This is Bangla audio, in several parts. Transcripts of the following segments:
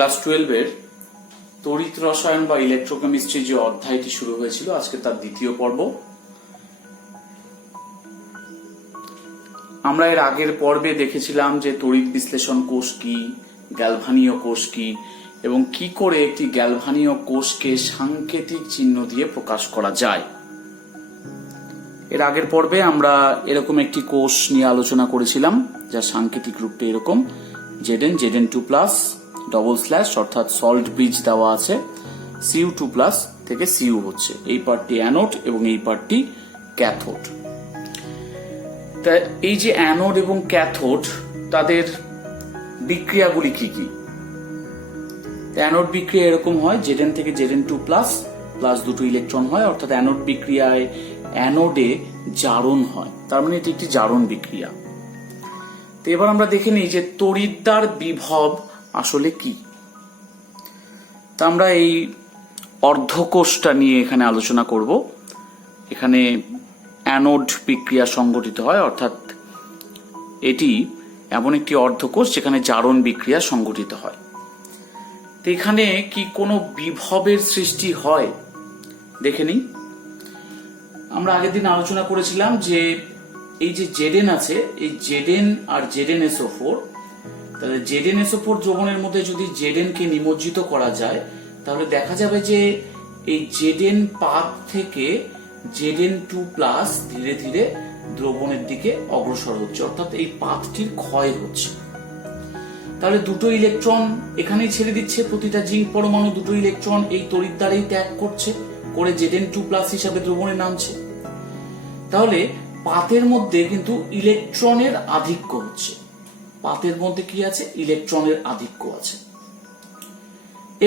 ক্লাস 12 এর তড়িৎ রসায়ন বা ইলেকট্রোকেমিস্ট্রি যে অধ্যায়টি শুরু হয়েছিল আজকে তার দ্বিতীয় পর্ব। আমরা এর আগের পর্বে দেখেছিলাম যে তড়িৎ বিশ্লেষণ কোষ কি, গ্যালভানীয় কোষ কি এবং কি করে একটি গ্যালভানীয় কোষকে সাংকেতিক চিহ্ন দিয়ে প্রকাশ করা যায়। এর আগের পর্বে আমরা এরকম একটি কোষ নিয়ে আলোচনা করেছিলাম যার সাংকেতিক রূপটা এরকম Zn2+ ডবল স্ল্যাশ অর্থাৎ সল্ট ব্রিজ দেওয়া আছে, Cu2+ থেকে Cu হচ্ছে, এই পার্টটি অ্যানোড এবং এই পার্টটি ক্যাথোড। তা এই যে অ্যানোড এবং ক্যাথোড তাদের বিক্রিয়াগুলি কি কি? অ্যানোড বিক্রিয়া এরকম হয়, Zn থেকে Zn2+ প্লাস দুটো ইলেকট্রন হয়, অর্থাৎ অ্যানোড বিক্রিয়ায় অ্যানোডে জারণ হয়, তার মানে এটি একটি জারণ বিক্রিয়া। তো এবার আমরা দেখে নিই যে তড়িৎদ্বার বিভব আসলে কি। তা আমরা এই অর্ধকোষটা নিয়ে এখানে আলোচনা করব। এখানে অ্যানোড বিক্রিয়া সংঘটিত হয়, অর্থাৎ এটি এমন একটি অর্ধকোষ যেখানে জারণ বিক্রিয়া সংঘটিত হয়। তো এখানে কি কোনো বিভবের সৃষ্টি হয় দেখে নিই। আমরা আগের দিন আলোচনা করেছিলাম যে এই যে Zn আছে, এই Zn আর ZnSO4, তাহলে ZnSO4 দ্রবণের মধ্যে যদি Zn কে নিমজ্জিত করা যায় তাহলে দেখা যাবে যে এই Zn পাত থেকে Zn2+ ধীরে ধীরে দ্রবণের দিকে অগ্রসর হচ্ছে, অর্থাৎ এই পাতটির ক্ষয় হচ্ছে। তাহলে দুটো ইলেকট্রন এখানেই ছেড়ে দিচ্ছে, প্রতিটা জিঙ্ক পরমাণু দুটো ইলেকট্রন এই তড়িৎদ্বারেই ত্যাগ করছে, করে Zn2+ হিসাবে দ্রবণে নামছে। তাহলে পাতের মধ্যে কিন্তু ইলেকট্রনের আধিক্য হচ্ছে, পাতের মধ্যে কি আছে? ইলেকট্রনের আধিক্য আছে।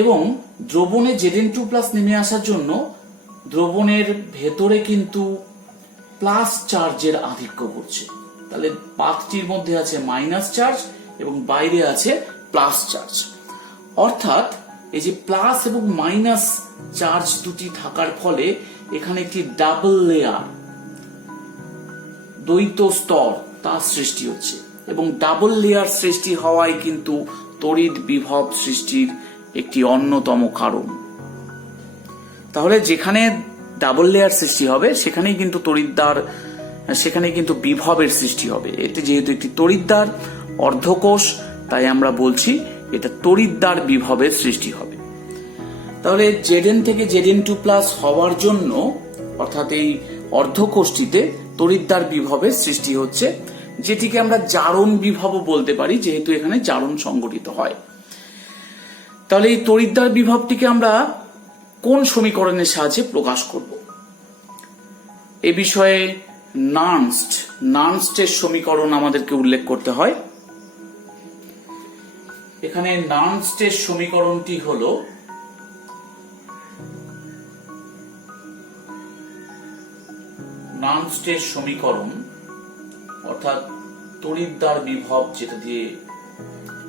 এবং দ্রবণে Zn2+ নেমে আসার জন্য দ্রবণের ভেতরে কিন্তু প্লাস চার্জের আধিক্য করছে। তাহলে পাতটির মধ্যে আছে মাইনাস চার্জ এবং বাইরে আছে প্লাস চার্জ, অর্থাৎ এই যে প্লাস এবং মাইনাস চার্জ দুটি থাকার ফলে এখানে একটি ডাবল লেয়ার, দ্বৈত স্তর তার সৃষ্টি হচ্ছে, এবং ডাবল লেয়ার সৃষ্টি হওয়ায় কিন্তু তড়িৎ বিভব সৃষ্টির একটি অন্যতম কারণ। তাহলে যেখানে ডাবল লেয়ার সৃষ্টি হবে সেখানেই কিন্তু তড়িৎদ্বার, সেখানে কিন্তু বিভবের সৃষ্টি হবে। এটি যেহেতু একটি তড়িৎদ্বার অর্ধকোষ, তাই আমরা বলছি এটা তড়িৎদ্বার বিভবের সৃষ্টি হবে। তাহলে Zn থেকে Zn2+ হওয়ার জন্য, অর্থাৎ এই অর্ধকোষটিতে তড়িৎদ্বার বিভবের সৃষ্টি হচ্ছে, যেটিকে আমরা জারণ বিভবও বলতে পারি যেহেতু এখানে জারণ সংঘটিত হয়। তাহলে এই তড়িৎদ্বার বিভবটিকে আমরা কোন সমীকরণের সাহায্যে প্রকাশ করব? এ বিষয়ে নার্নস্টের সমীকরণ আমাদেরকে উল্লেখ করতে হয়। এখানে নার্নস্টের সমীকরণটি হলো নার্নস্টের সমীকরণ, অর্থাৎ তড়িৎদ্বার বিভব যেটা দিয়ে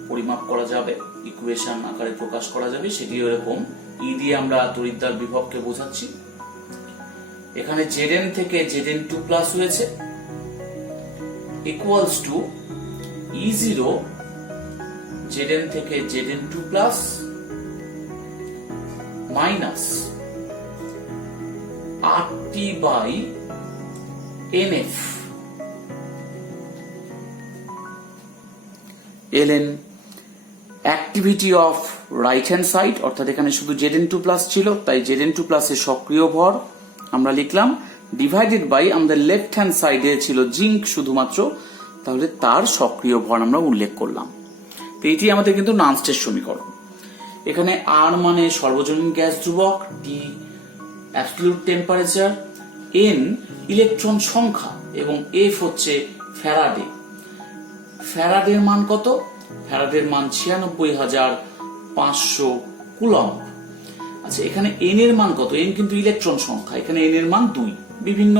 পরিমাপ করা যাবে, ইকুয়েশন আকারে প্রকাশ করা যাবে, সেটি এরকম। ই দিয়ে আমরা তড়িৎদ্বার বিভবকে বোঝাচ্ছি। এখানে Zn থেকে Zn2+ হয়েছে, ইকুয়ালস টু E0 Zn থেকে Zn2+ minus RT/NF ln activity of right hand side, অর্থাৎ এখানে শুধু Zn2+ ছিল তাই Zn2+ এর সক্রিয় ভর আমরা লিখলাম, ডিভাইডেড বাই আমাদের লেফট হ্যান্ড সাইডে ছিল জিঙ্ক শুধুমাত্র, তাহলে তার সক্রিয় ভর আমরা উল্লেখ করলাম। তো এটি আমাদের কিন্তু নার্নস্টের সমীকরণ। এখানে আর মানে সর্বজনীন গ্যাস ধ্রুবক, টি অ্যাবসলিউট টেম্পারেচার, এন ইলেকট্রন সংখ্যা এবং এফ হচ্ছে ফ্যারাডে। ফ্যারাডের মান কত? ফ্যারাডের মান 96,500 কুলম্ব। আচ্ছা, এখানে এন এর মান কত? এন কিন্তু ইলেকট্রন সংখ্যা, এখানে এন এর মান 2। বিভিন্ন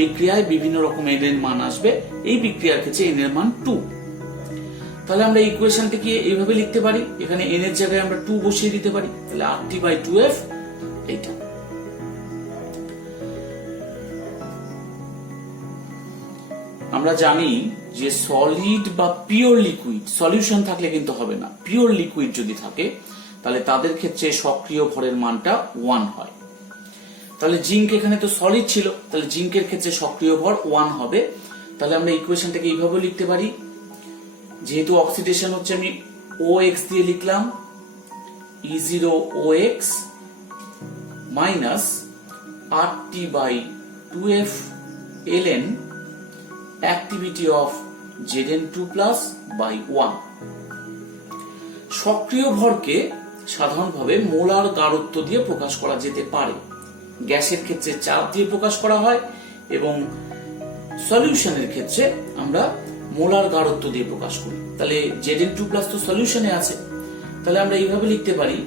বিক্রিয়ায় বিভিন্ন রকম এন এর মান আসবে, এই বিক্রিয়ার ক্ষেত্রে এন এর মান 2। তাহলে আমরা ইকুয়েশনটিকে এইভাবে লিখতে পারি, এখানে এন এর জায়গায় আমরা 2 বসিয়ে দিতে পারি, তাহলে RT/2F এইটা। আমরা জানি যে সলিড বা পিওর লিকুইড, সলিউশন থাকলে কিন্তু হবে না, পিওর লিকুইড যদি থাকে তাহলে তাদের ক্ষেত্রে সক্রিয় ভরের মানটা 1 হয়। তাহলে জিঙ্ক এখানে তো সলিড ছিল, তাহলে জিঙ্কের ক্ষেত্রে সক্রিয় ভর 1 হবে। তাহলে আমরা ইকুয়েশনটাকে এইভাবে লিখতে পারি, যেহেতু অক্সিডেশন হচ্ছে আমি OX দিয়ে লিখলাম, E0OX minus RT/2F ln activity of Zn2+/1। সক্রিয় ভরকে সাধারণভাবে মোলার গাঢ়ত্ব দিয়ে প্রকাশ করা যেতে পারে। গ্যাসের ক্ষেত্রে চাপ দিয়ে প্রকাশ করা হয় এবং সলিউশনের ক্ষেত্রে আমরা মোলার গাঢ়ত্ব দিয়ে প্রকাশ করি। তাহলে Zn2+ তো সলিউশনে আছে, তাহলে আমরা এইভাবে লিখতে পারি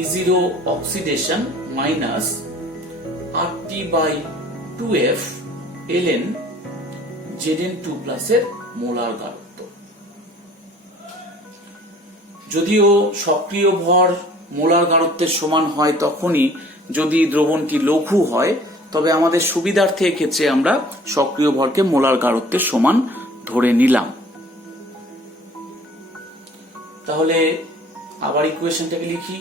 E0 oxidation minus RT/2F ln Zn2+ এর মোলার গাঢ়ত্ব। যদিও সক্রিয় ভর মোলার গাঢ়ত্বের সমান হয় তখনই যদি দ্রবণটি লঘু হয়, তবে আমাদের সুবিধার্থে ক্ষেত্রে আমরা সক্রিয় ভরকে মোলার গাঢ়ত্বের সমান ধরে নিলাম। তাহলে আবার ইকুয়েশনটাকে লিখি।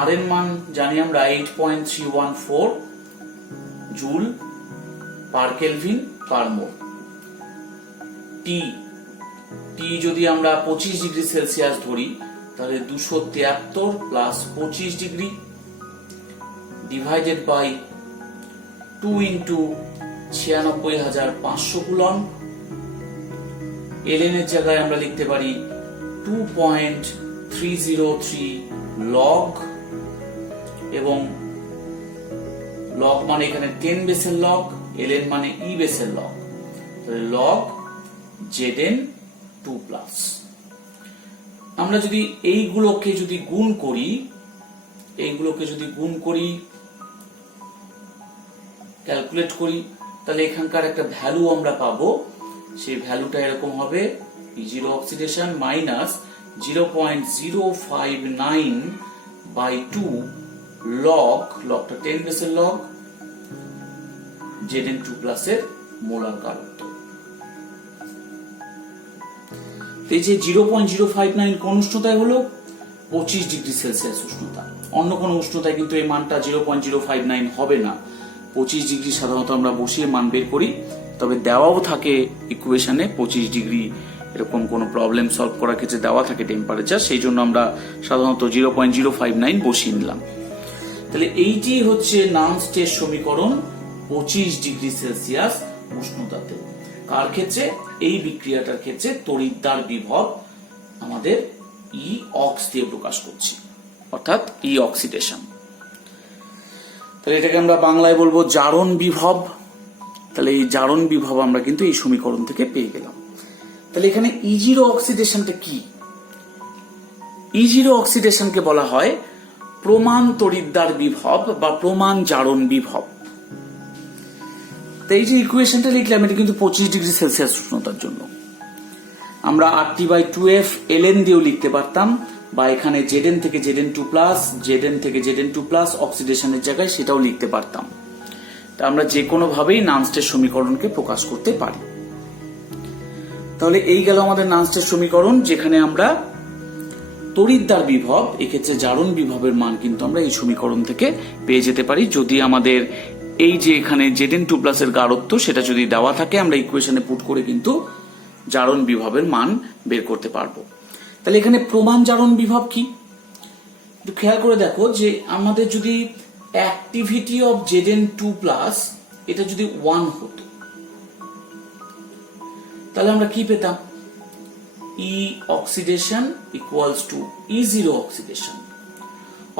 আর এর মান জানি আমরা 8.314 জুল পার কেলভিন পার মোল। টি যদি আমরা 25 ডিগ্রি সেলসিয়াস ধরি তাহলে 273 plus 25 degree divided by 2 into 96,500 coulomb. ln এর জায়গায় আমরা লিখতে পারি 2.303 লগ, এবং লগ মানে এখানে 10 বেসের লগ, ln মানে e বেসের লগ, লগ Zn2+। আমরা যদি এইগুলোকে যদি গুণ করি, ক্যালকুলেট করি, তাহলে এখানকার একটা ভ্যালু আমরা পাবো। সেই ভ্যালুটা এরকম হবে E0 অক্সিডেশন মাইনাস 0.059/2 লগটা 10 বেসের লগ Zn2+ এর মোলার গাঢ়ত্ব। এই যে 0.059 কোন উষ্ণতায় হলো? 25 ডিগ্রি সেলসিয়াস উষ্ণতা। অন্য কোন উষ্ণতায় কিন্তু এই মানটা 0.059 হবে না। 25 ডিগ্রি সাধারণত আমরা বসিয়ে মান বের করি, তবে দেওয়াও থাকে ইকুয়েশনে 25 ডিগ্রি, এরকম কোনো প্রবলেম সলভ করার ক্ষেত্রে দেওয়া থাকে টেম্পারেচার, সেই জন্য আমরা সাধারণত 0.059 বসিয়ে নিলাম। তাহলে এইটি হচ্ছে নার্নস্টের সমীকরণ 25 ডিগ্রি সেলসিয়াস উষ্ণতাতে। কার ক্ষেত্রে? এই বিক্রিয়াটার ক্ষেত্রে তড়িৎদ্বার বিভব আমাদের ই অক্স দিয়ে প্রকাশ করছি, অর্থাৎ ই অক্সিডেশন। তাহলে এটাকে আমরা বাংলায় বলবো জারণ বিভব। তাহলে এই জারণ বিভব আমরা কিন্তু এই সমীকরণ থেকে পেয়ে গেলাম। তাহলে এখানে E0 অক্সিডেশনটা কি? E0 অক্সিডেশনকে বলা হয় প্রমাণ তড়িৎদ্বার বিভব বা প্রমাণ জারণ বিভব। এই যে ইকুয়েশনটা লিখলাম এটা কিন্তু 25 ডিগ্রি সেলসিয়াস উষ্ণতার জন্য। আমরা RT/2F ln দিয়েও লিখতে পারতাম, বা এখানে Zn থেকে Zn2+, Zn থেকে Zn2+ অক্সিডেশনের জায়গায় সেটাও লিখতে পারতাম। তা আমরা যে কোনো ভাবেই নার্নস্টের সমীকরণকে প্রকাশ করতে পারি। তাহলে এই গেল আমাদের নার্নস্টের সমীকরণ, যেখানে আমরা তড়িৎদ্বার বিভব, এক্ষেত্রে জারণ বিভবের মান কিন্তু আমরা এই সমীকরণ থেকে পেয়ে যেতে পারি, যদি আমাদের এই যে এখানে Zn2+ এর গাঢ়ত্ব সেটা যদি দেওয়া থাকে, আমরা ইকুয়েশনে পুট করে কিন্তু জারণ বিভবের মান বের করতে পারবো। তাহলে এখানে প্রমাণ জারণ বিভব কি একটু খেয়াল করে দেখো, যে আমাদের যদি অ্যাক্টিভিটি অফ Zn2+ এটা যদি 1 হতো তাহলে আমরা কি পেতাম? E oxidation equals to E0 oxidation.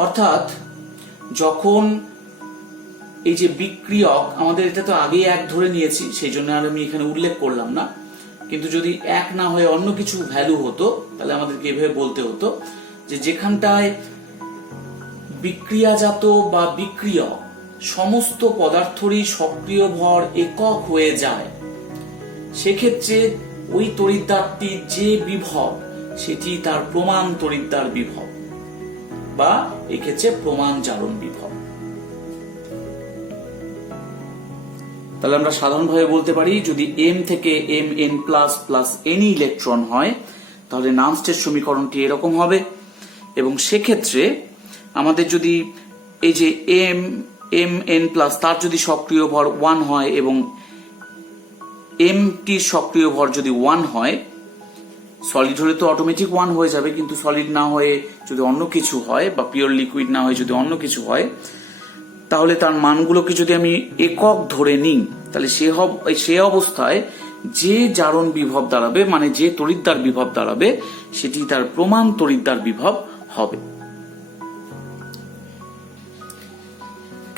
অর্থাৎ যখন এই যে বিক্রিয়ক, আমাদের এটা তো আগে 1 ধরে নিয়েছি, সেই জন্য আর আমি এখানে উল্লেখ করলাম না, কিন্তু যদি 1 না হয়ে অন্য কিছু ভ্যালু হতো তাহলে আমাদেরকে এভাবে বলতে হতো যে যেখানটায় বিক্রিয়াজাত বা বিক্রিয়ক সমস্ত পদার্থরই সক্রিয় ভর একক হয়ে যায়, সেক্ষেত্রে ওই তড়িৎদ্বারটির যে বিভব সেটি তার প্রমাণ তড়িৎদ্বার বিভব, বা এক্ষেত্রে প্রমাণ জারণ বিভব। তাহলে আমরা সাধারণভাবে বলতে পারি যদি m থেকে mn plus plus any electron হয় তাহলে নানস্টের সমীকরণটি এরকম হবে। এবং সেক্ষেত্রে আমাদের যদি এই যে mn প্লাস তার যদি সক্রিয় ভর 1 হয় এবং m টির সক্রিয় ভর যদি 1 হয়, সলিড হলে তো অটোমেটিক 1 হয়ে যাবে, কিন্তু সলিড না হয়ে যদি অন্য কিছু হয় বা পিওর লিকুইড না হয়ে যদি অন্য কিছু হয় তাহলে তার মানগুলোকে যদি আমি একক ধরে নিই তাহলে সে অবস্থায় যে জারণ বিভব দাঁড়াবে মানে যে তড়িৎদ্বার বিভব দাঁড়াবে সেটি তার প্রমাণ তড়িৎদ্বার বিভব হবে।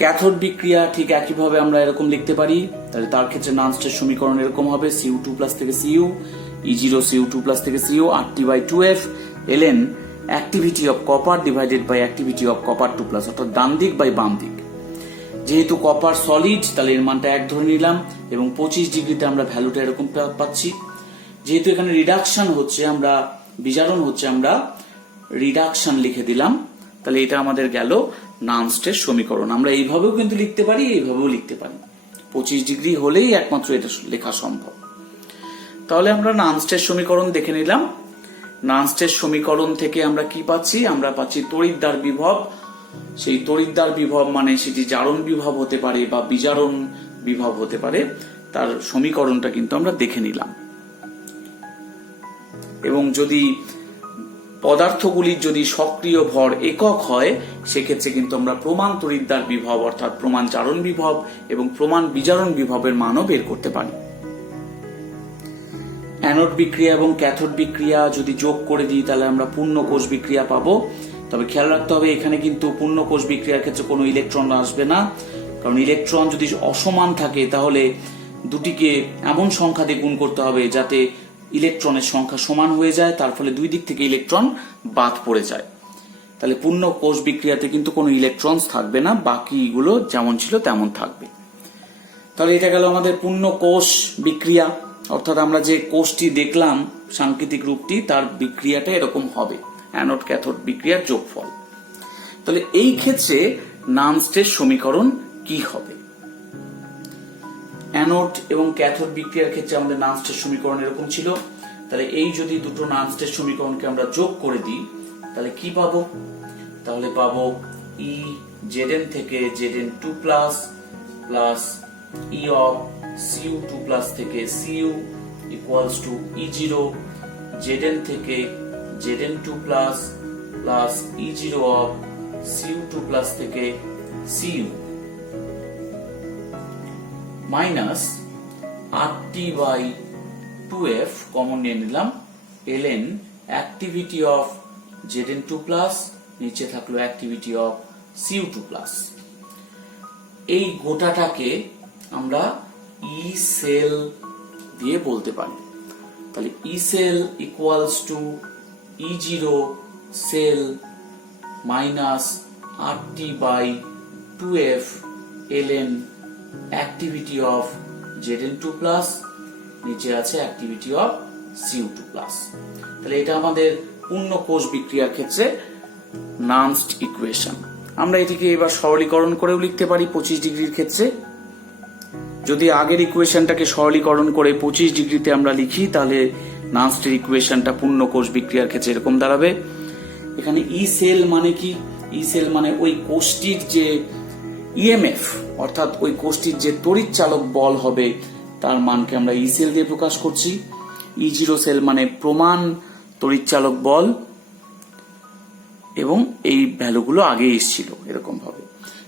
ক্যাথোড বিক্রিয়া ঠিক একইভাবে আমরা এরকম লিখতে পারি। তাহলে তার ক্ষেত্রে নানস্টের সমীকরণ এরকম হবে Cu2 প্লাস থেকে Cu, E0 Cu2 প্লাস থেকে Cu, RT/2F ln activity of copper divided by activity of copper 2 plus, অর্থাৎ ডান দিক বাই বাম দিক। যেহেতু কপার সলিড তাহলে এর মানটা 1 ধরে নিলাম এবং 25 ডিগ্রিতে আমরা ভ্যালুটা এরকম পাচ্ছি। যেহেতু এখানে রিডাকশন হচ্ছে, আমরা বিজারণ হচ্ছে, আমরা রিডাকশন লিখে দিলাম। তাহলে এটা আমাদের গেল নানস্টের সমীকরণ। আমরা এইভাবেও কিন্তু লিখতে পারি, এইভাবেও লিখতে পারি। 25 ডিগ্রি হলেই একমাত্র এটা লেখা সম্ভব। তাহলে আমরা নানস্টের সমীকরণ দেখে নিলাম। নানস্টের সমীকরণ থেকে আমরা কি পাচ্ছি? আমরা পাচ্ছি তড়িৎদ্বার বিভব। সেই তড়িৎদ্বার বিভব মানে সেটি জারণ বিভব হতে পারে বা বিজারণ বিভব হতে পারে, তার সমীকরণটা কিন্তু আমরা দেখে নিলাম। এবং যদি পদার্থগুলির যদি সক্রিয় ভর একক হয় সেক্ষেত্রে কিন্তু আমরা প্রমাণ তড়িৎদ্বার বিভব অর্থাৎ প্রমাণ জারণ বিভব এবং প্রমাণ বিজারণ বিভবের মানও বের করতে পারি। অ্যানোড বিক্রিয়া এবং ক্যাথোড বিক্রিয়া যদি যোগ করে দিই তাহলে আমরা পূর্ণ কোষ বিক্রিয়া পাবো। তবে খেয়াল রাখতে হবে এখানে কিন্তু পূর্ণ কোষ বিক্রিয়ার ক্ষেত্রে কোনো ইলেকট্রন আসবে না, কারণ ইলেকট্রন যদি অসমান থাকে তাহলে দুটিকে এমন সংখ্যা দিয়ে গুণ করতে হবে যাতে ইলেকট্রনের সংখ্যা সমান হয়ে যায়, তার ফলে দুই দিক থেকে ইলেকট্রন বাদ পড়ে যায়। তাহলে পূর্ণ কোষ বিক্রিয়াতে কিন্তু কোনো ইলেকট্রন থাকবে না, বাকিগুলো যেমন ছিল তেমন থাকবে। তাহলে এটা গেল আমাদের পূর্ণ কোষ বিক্রিয়া, অর্থাৎ আমরা যে কোষটি দেখলাম সাংকেতিক রূপটি তার বিক্রিয়াটা এরকম হবে, অ্যানোড ক্যাথোড বিক্রিয়ার যোগফল। তাহলে এই ক্ষেত্রে নানস্টের সমীকরণ কি হবে? অ্যানোড এবং ক্যাথোড বিক্রিয়ার ক্ষেত্রে আমাদের নানস্টের সমীকরণ এরকম ছিল। তাহলে এই যদি দুটো নানস্টের সমীকরণকে আমরা যোগ করে দিই তাহলে কি পাবো? তাহলে পাবো E Zn থেকে Zn2 plus plus E of Cu2 plus থেকে Cu equals to E0 Zn থেকে Zn2 plus plus E0 of Cu2 plus থেকে Cu মাইনাস RT/2F কমন নিয়ে নিলাম ln activity of Zn2 plus, নিচে থাকলো অ্যাক্টিভিটি অফ Cu2 প্লাস। এই গোটাটাকে আমরা ই সেল দিয়ে বলতে পারি। তাহলে E cell equals to E0 cell minus RT/2F ln activity of Zn2 plus, নিচে আছে অ্যাক্টিভিটি অফ Cu2 প্লাস। তাহলে এটা আমাদের পূর্ণ কোষ বিক্রিয়ার ক্ষেত্রে নানস্ট ইকুয়েশন। আমরা এটিকে এবার সরলীকরণ করেও লিখতে পারি 25 ডিগ্রির ক্ষেত্রে। যদি আগের ইকুয়েশনটাকে সরলীকরণ করে 25 ডিগ্রিতে আমরা লিখি তাহলে নানস্টের ইকুয়েশনটা পূর্ণ কোষ বিক্রিয়ার ক্ষেত্রে এরকম দাঁড়াবে। এখানে ই সেল মানে কি? ই সেল মানে ওই কোষটির যে ইএমএফ অর্থাৎ ওই কোষটির যে তড়িৎ চালক বল হবে তার মানকে আমরা ই সেল দিয়ে প্রকাশ করছি। E0 সেল মানে প্রমাণ তড়িৎ চালক বল, এবং এই ভ্যালুগুলো আগে এসেছিল এরকম ভাবে।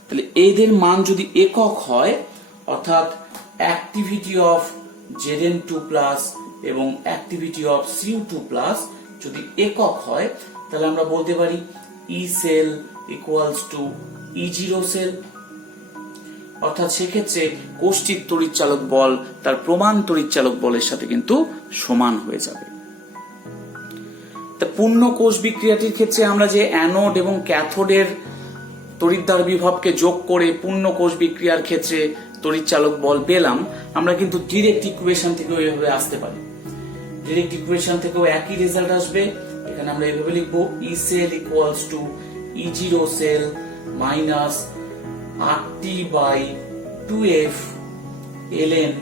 তাহলে এদের মান যদি একক হয় অর্থাৎ অ্যাক্টিভিটি অফ Zn2 প্লাস এবং অ্যাক্টিভিটি অফ Cu2 প্লাস যদি একক হয় তাহলে আমরা বলতে পারি E cell equals to E0 cell, অর্থাৎ সেক্ষেত্রে কোষটির তড়িৎ চালক বল তার প্রমাণ তড়িৎ চালক বলের সাথে কিন্তু সমান হয়ে যাবে। পূর্ণ কোষ বিক্রিয়াটির ক্ষেত্রে আমরা যে অ্যানোড এবং ক্যাথোডের তড়িৎদ্বার বিভবকে যোগ করে পূর্ণ কোষ বিক্রিয়ার ক্ষেত্রে তড়িৎ চালক বল পেলাম, আমরা কিন্তু ডিরেক্ট ইকুয়েশন থেকে ওইভাবে আসতে পারি। ডিরেক্ট ইকুয়েশন থেকেও একই রেজাল্ট আসবে। এখানে আমরা এইভাবে লিখবো E cell equals to E0 cell minus RT/2F ln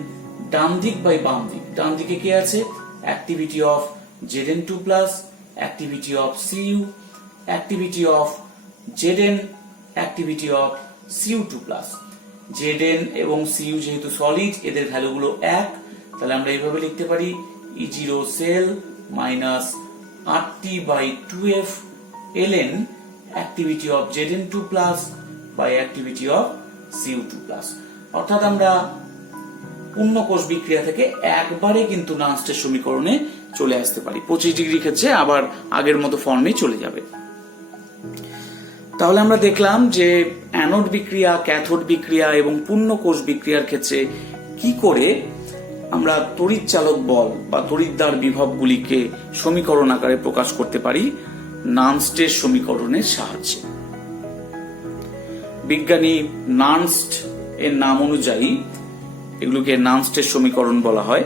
ডান দিক বাই বাম দিক। ডান দিকে কি আছে? Activity of Zn2 plus, activity of Cu, activity of Zn, activity of Cu2 plus. Zn এবং Cu যেহেতু সলিড, এদের ভ্যালুগুলো এক, তাহলে আমরা এইভাবে লিখতে পারি E0 cell minus RT by 2F ln activity of Zn2 plus by activity of Cu2 plus. অর্থাৎ আমরা পূর্ণ কোষ বিক্রিয়া থেকে একবারে কিন্তু নান্সটের সমীকরণে চলে আসতে পারি। 25 ডিগ্রি ক্ষেত্রে আবার আগের মতো ফর্মে চলে যাবে। তাহলে আমরা দেখলাম যে অ্যানোড বিক্রিয়া, ক্যাথোড বিক্রিয়া এবং পূর্ণ কোষ বিক্রিয়ার ক্ষেত্রে কি করে আমরা তড়িৎ চালক বল বা তড়িৎদ্বার বিভবগুলিকে সমীকরণ আকারে প্রকাশ করতে পারি নান্সটের সমীকরণের সাহায্যে। বিজ্ঞানী নার্নস্ট এর নাম অনুযায়ী এগুলোকে নান্সটের সমীকরণ বলা হয়।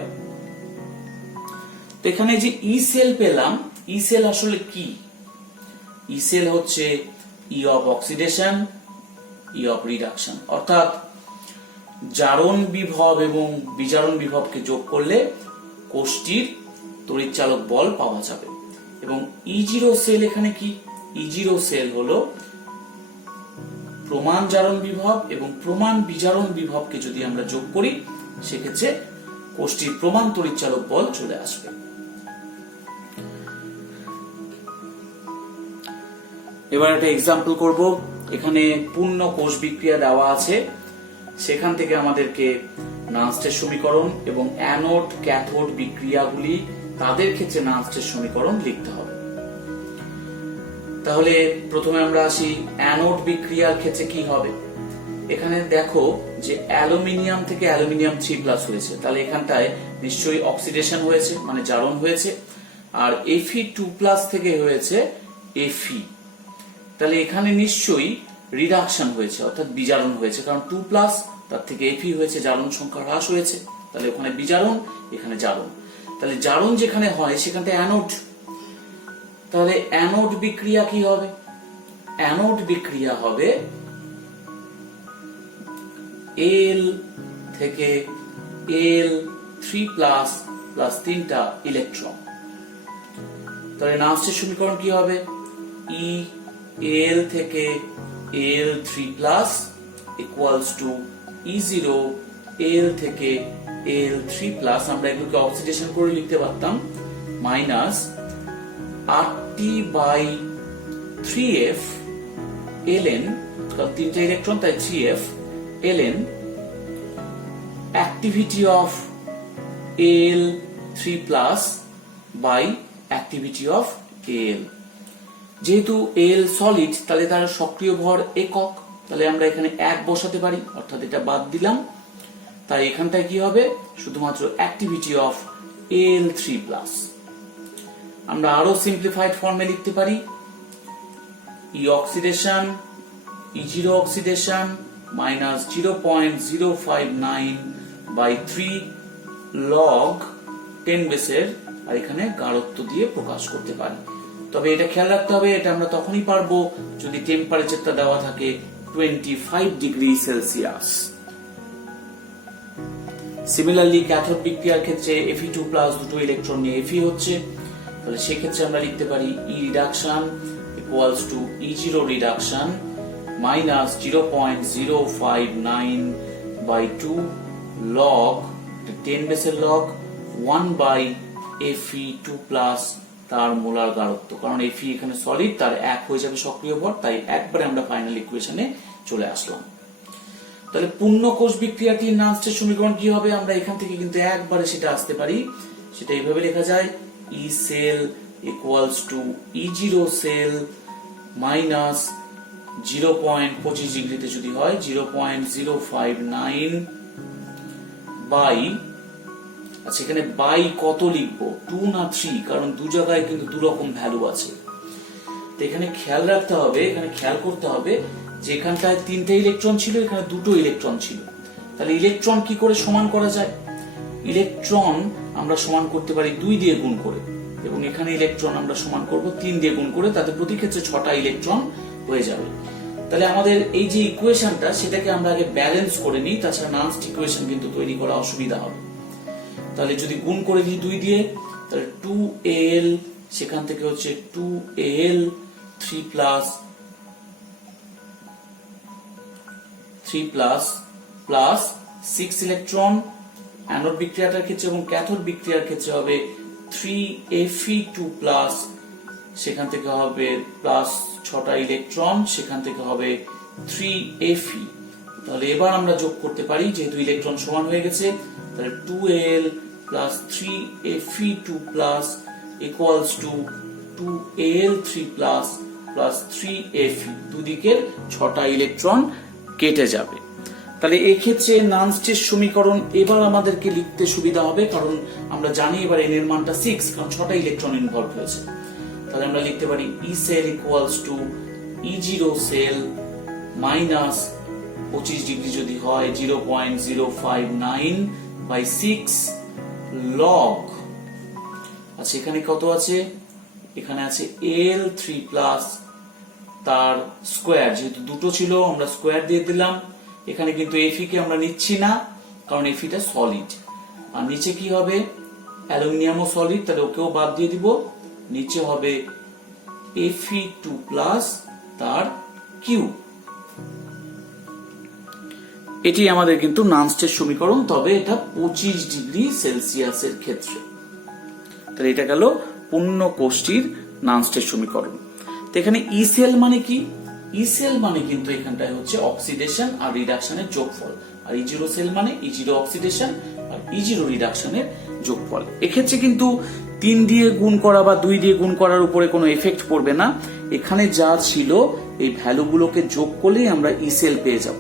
তো এখানে যে ই সেল পেলাম, ই সেল আসলে কি? ই সেল হচ্ছে ই of oxidation, E of reduction, অর্থাৎ জারণ বিভব এবং বিজারণ বিভবকে যোগ করলে কোষটির তড়িৎচালক বল পাওয়া যাবে। এবং E0 সেল এখানে কি? E0 সেল হলো প্রমাণ জারণ বিভব এবং প্রমাণ বিজারণ বিভবকে যদি আমরা যোগ করি সেক্ষেত্রে কোষটির প্রমাণ তড়িৎচালক বল চলে আসবে। এবার একটা এক্সাম্পল করব। এখানে পূর্ণ কোষ বিক্রিয়া দেওয়া আছে, সেখান থেকে আমাদেরকে নান্সটের সমীকরণ এবং অ্যানোড ক্যাথোড বিক্রিয়াগুলি তাদের ক্ষেত্রে নান্সটের সমীকরণ লিখতে হবে। তাহলে প্রথমে আমরা আসি অ্যানোড বিক্রিয়ার ক্ষেত্রে কি হবে। এখানে দেখো যে অ্যালুমিনিয়াম থেকে অ্যালুমিনিয়াম 3+ হয়েছে, তাহলে এখানটায় নিশ্চয়ই অক্সিডেশন হয়েছে, মানে জারণ হয়েছে। আর Fe2+ থেকে হয়েছে Fe, তাহলে এখানে নিশ্চয়ই রিডাকশন হয়েছে, অর্থাৎ বিজারণ হয়েছে, কারণ 2+ তার থেকে Fe হয়েছে, জারণ সংখ্যা হ্রাস হয়েছে, তাহলে ওখানে বিজারণ, এখানে জারণ। তাহলে জারণ যেখানে হয় সেখানটা অ্যানোড। তাহলে অ্যানোড বিক্রিয়া কি হবে? অ্যানোড বিক্রিয়া হবে Al থেকে Al3+ প্লাস 3টা ইলেকট্রন। তাহলে নান্সটের সমীকরণ কি হবে? E Al থেকে Al3+ equals to E0 Al থেকে Al3+, আমরা এগুলোকে অক্সিডেশন করে লিখতে পারতাম, minus RT by 3F ln, কারণ 3টা ইলেকট্রন তাই 3F ln activity of Al3+ by activity of Al। যেহেতু Al সলিড তাহলে তার সক্রিয় ভর একক, তাহলে আমরা এখানে 1 বসাতে পারি, অর্থাৎ এটা বাদ দিলাম। তাই এখানটায় কি হবে? শুধুমাত্র অ্যাক্টিভিটি অফ Al3+। আমরা আরো সিম্পলিফাইড ফর্মে লিখতে পারি E oxidation E0 oxidation minus 0.059 by 3 log 10 বেসের, আর এখানে গাঢ়ত্ব দিয়ে প্রকাশ করতে পারি। তবে এটা খেয়াল রাখতে হবে, এটা আমরা তখনই পারবো যদি টেম্পারেচারটা দেওয়া থাকে 25 ডিগ্রি সেলসিয়াস। সিমিলারলি ক্যাথোড বিক্রিয়ার ক্ষেত্রে Fe2+ দুটো ইলেকট্রন নিয়ে Fe হচ্ছে, তাহলে সেক্ষেত্রে আমরা লিখতে পারি E reduction equals to E0 reduction minus 0.059 by 2 log 10 বেসের লগ 1 বাই Fe2+ তার মোলার গাঢ়ত্ব, কারণ Fe এখানে সলিড, তার 1 হয়ে যাবে সক্রিয় ভর, তাই একবারে আমরা ফাইনাল ইকুয়েশনে চলে আসলাম। তাহলে পূর্ণ কোষ বিক্রিয়াটির নান্সটের সমীকরণ কি হবে? আমরা এখান থেকে কিন্তু একবারে সেটা আসতে পারি, সেটা এইভাবে লেখা যায় E cell equals to E0 cell minus 0.25 ডিগ্রিতে যদি হয় 0.059 বাই, আচ্ছা এখানে বাই কত লিখবো, 2 না 3, কারণ দু জায়গায় কিন্তু দু রকম ভ্যালু আছে। তো এখানে খেয়াল রাখতে হবে, এখানে খেয়াল করতে হবে যে এখানটায় 3টে ইলেকট্রন ছিল, এখানে 2টো ইলেকট্রন ছিল। তাহলে ইলেকট্রন কি করে সমান করা যায়? ইলেকট্রন আমরা সমান করতে পারি 2 দিয়ে গুণ করে, এবং এখানে ইলেকট্রন আমরা সমান করব 3 দিয়ে গুণ করে, তাতে প্রতি ক্ষেত্রে 6টা ইলেকট্রন হয়ে যাবে। তাহলে আমাদের এই যে ইকুয়েশনটা সেটাকে আমরা আগে ব্যালেন্স করে নিই, তাছাড়া নানস্ট ইকুয়েশন কিন্তু তৈরি করা অসুবিধা হবে। তাহলে যদি গুণ করে দিই 2 দিয়ে, তাহলে 2al, সেখান থেকে হচ্ছে 2al 3 প্লাস 6 ইলেকট্রন অ্যানোড বিক্রিয়াটার ক্ষেত্রে, এবং ক্যাথোড বিক্রিয়ার ক্ষেত্রে হবে 3Fe2 প্লাস, সেখান থেকে হবে প্লাস 6টা ইলেকট্রন, সেখান থেকে হবে 3Fe। তাহলে এবার আমরা যোগ করতে পারি, যেহেতু ইলেকট্রন সমান হয়ে গেছে, তাহলে 2al plus 3Fe2 plus equals to 2al3 plus 3Fe। দুদিকের 6টা ইলেকট্রন কেটে যাবে। তাহলে এই ক্ষেত্রে নানস্টের সমীকরণ এবার আমাদেরকে লিখতে সুবিধা হবে, কারণ আমরা জানি এবার n এর মানটা 6, কারণ 6টা ইলেকট্রন ইনভলভ হয়েছে। তাহলে আমরা লিখতে পারি E cell equals to E0 cell minus 25 degree যদি হয় 0.059 by 6 log। আচ্ছা, এখানে কত আছে? এখানে আছে Al3 প্লাস তার স্কোয়ার, যেহেতু দুটো ছিল আমরা স্কোয়ার দিয়ে দিলাম। এখানে কিন্তু Fe কে আমরা নিচ্ছি না, কারণ Fe টা সলিড। আর নিচে কি হবে? অ্যালুমিনিয়ামও সলিড, তাহলে ওকেও বাদ দিয়ে দিব। নিচে হবে Fe2 প্লাস তার কিউ। এটি আমাদের কিন্তু নানস্টের সমীকরণ, তবে এটা 25 ডিগ্রি সেলসিয়াসের ক্ষেত্রে। তাহলে এটা গেল পূর্ণ কোষ্ঠীর নানস্টের সমীকরণ। তো এখানে ই সেল মানে কি? ই সেল মানে কিন্তু এখানটায় হচ্ছে অক্সিডেশন আর রিডাকশনের যোগফল, আর E0 সেল মানে E0 অক্সিডেশন আর E0 রিডাকশনের যোগফল। এক্ষেত্রে কিন্তু 3 দিয়ে গুণ করা বা 2 দিয়ে গুণ করার উপরে কোনো এফেক্ট পড়বে না। এখানে যা ছিল এই ভ্যালুগুলোকে যোগ করলেই আমরা ই সেল পেয়ে যাব,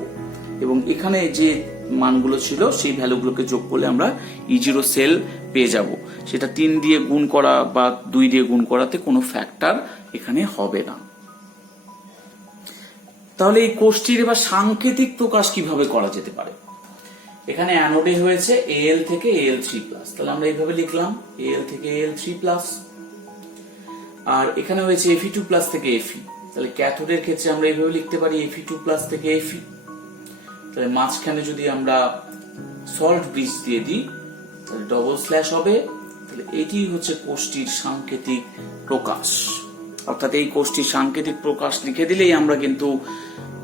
এবং এখানে যে মানগুলো ছিল সেই ভ্যালুগুলোকে যোগ করলে আমরা E0 সেল পেয়ে যাব। সেটা 3 দিয়ে গুণ করা বা 2 দিয়ে গুণ করাতে কোনো ফ্যাক্টর এখানে হবে না। তাহলে এই কোষ্ঠীর এবার সাংকেতিক প্রকাশ কিভাবে করা যেতে পারে? এখানে অ্যানোডে হয়েছে Al থেকে Al3 প্লাস, তাহলে আমরা এইভাবে লিখলাম Al থেকে Al3 প্লাস। আর এখানে হয়েছে Fe2 প্লাস থেকে Fe, তাহলে ক্যাথোডের ক্ষেত্রে আমরা এইভাবে লিখতে পারি Fe2 প্লাস থেকে Fe। তাহলে মাঝখানে যদি আমরা সল্ট ব্রিজ দিয়ে দিই তাহলে ডবল স্ল্যাশ হবে। তাহলে এটি হচ্ছে কোষ্ঠীর সাংকেতিক প্রকাশ। অর্থাৎ এই কোষ্ঠীর সাংকেতিক প্রকাশ লিখে দিলেই আমরা কিন্তু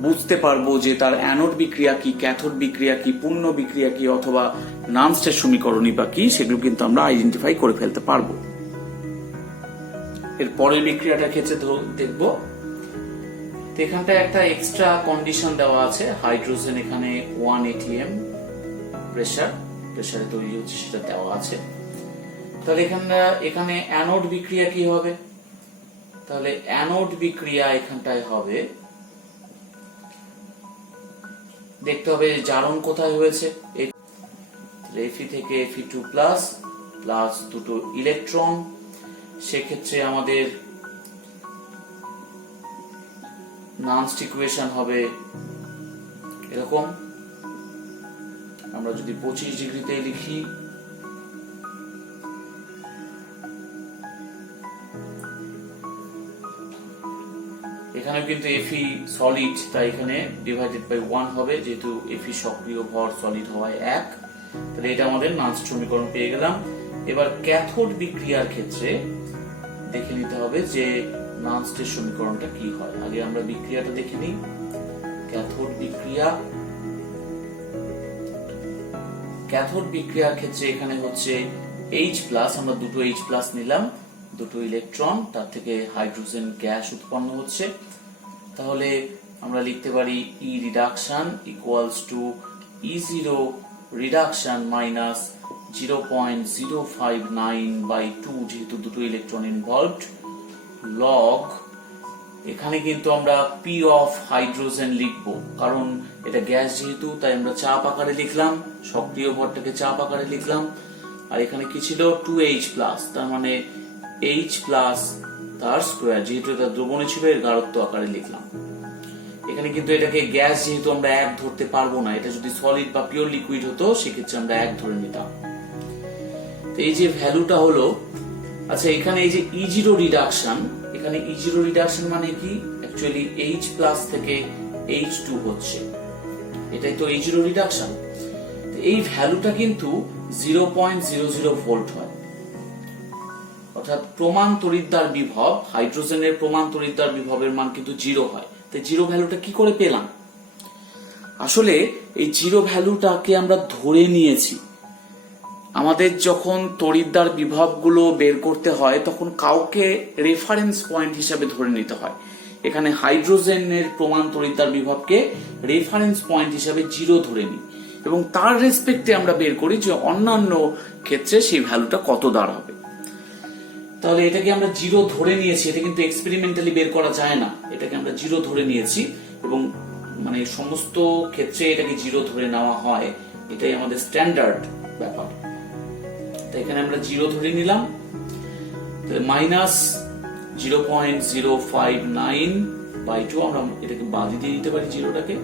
বুঝতে পারবো যে তার অ্যানোড বিক্রিয়া কি, ক্যাথোড বিক্রিয়া কি, পূর্ণ বিক্রিয়া কি, অথবা নানস্টের সমীকরণই বা কি, সেগুলো কিন্তু আমরা আইডেন্টিফাই করে ফেলতে পারবো। এর পরের বিক্রিয়াটার ক্ষেত্রে দেখব, এখানটায় একটা এক্সট্রা কন্ডিশন দেওয়া আছে। হাইড্রোজেন এখানে 1 atm প্রেসারে তৈরি হচ্ছে সেটা দেওয়া আছে। তাহলে এখানে অ্যানোড বিক্রিয়া কি হবে? তাহলে অ্যানোড বিক্রিয়া এখানটায় হবে, দেখতে হবে জারণ কোথায় হয়েছে। Fe থেকে Fe2 প্লাস প্লাস দুটো ইলেকট্রন, সেক্ষেত্রে আমাদের নানস্ট ইকুয়েশন হবে এরকম। আমরা যদি 25 ডিগ্রিতে লিখি, এখানে কিন্তু Fe সলিড, তাই এখানে ডিভাইডেড বাই 1 হবে, যেহেতু Fe সক্রিয় ভর সলিড হওয়ায় 1। তাহলে এটা আমাদের নানস্ট সমীকরণ পেয়ে গেলাম। এবার ক্যাথোড বিক্রিয়ার ক্ষেত্রে দেখে নিতে হবে যে নানস্টের সমীকরণটা কি হয়। আগে আমরা বিক্রিয়াটা দেখে নিই। ক্যাথোড বিক্রিয়ার ক্ষেত্রে এখানে হচ্ছে H প্লাস, আমরা দুটো H প্লাস নিলাম, দুটো ইলেকট্রন, তার থেকে হাইড্রোজেন গ্যাস উৎপন্ন হচ্ছে। তাহলে আমরা লিখতে পারি E reduction equals to E0 reduction minus 0.059 by 2, যেহেতু দুটো ইলেকট্রন ইনভলভড, লগ। এখানে কিন্তু আমরা P অফ হাইড্রোজেন লিখবো, কারণ এটা গ্যাস যেহেতু, তাই আমরা চাপ আকারে লিখলাম, সক্রিয় ভরটাকে চাপ আকারে লিখলাম। আর এখানে কি ছিল? 2H প্লাস, তার মানে H প্লাস তার স্কোয়ার, যেহেতু এটা দ্রবণে ছিল এর গাঢ়ত্ব আকারে লিখলাম। এখানে কিন্তু এটাকে গ্যাস যেহেতু আমরা 1 ধরতে পারবো না, এটা যদি সলিড বা পিওর লিকুইড হতো সেক্ষেত্রে আমরা 1 ধরে নিতাম। তো এই যে ভ্যালুটা হলো, আচ্ছা এখানে এই যে E0 রিডাকশন, এখানে E0 রিডাকশন মানে কি? অ্যাকচুয়ালি H প্লাস থেকে H2 হচ্ছে, এটাই তো H0 রিডাকশন। এই ভ্যালুটা কিন্তু 0.00 ভোল্ট হয়, অর্থাৎ প্রমাণ তড়িৎদ্বার বিভব, হাইড্রোজেনের প্রমাণ তড়িৎদ্বার বিভবের মান কিন্তু 0 হয়। তাই জিরো ভ্যালুটা কি করে পেলাম? আসলে এই জিরো ভ্যালুটাকে আমরা ধরে নিয়েছি। আমাদের যখন তড়িৎদ্বার বিভবগুলো বের করতে হয় তখন কাউকে রেফারেন্স পয়েন্ট হিসাবে ধরে নিতে হয়। এখানে হাইড্রোজেনের প্রমাণ তড়িৎদ্বার বিভবকে রেফারেন্স পয়েন্ট হিসাবে 0 ধরে নিই এবং তার রেসপেক্টে আমরা বের করি যে অন্যান্য ক্ষেত্রে সেই ভ্যালুটা কত দাঁড়াবে। তাহলে এটাকে আমরা 0 ধরে নিয়েছি, এটা কিন্তু এক্সপেরিমেন্টালি বের করা যায় না, এটাকে আমরা 0 ধরে নিয়েছি এবং মানে সমস্ত ক্ষেত্রে এটাকে 0 ধরে নেওয়া হয়, এটাই আমাদের স্ট্যান্ডার্ড ব্যাপার। তাই এখানে আমরা 0 ধরে নিলাম, তাহলে -0.059/2, আমরা এটাকে বাদ দিয়ে দিতে পারি জিরোটাকে,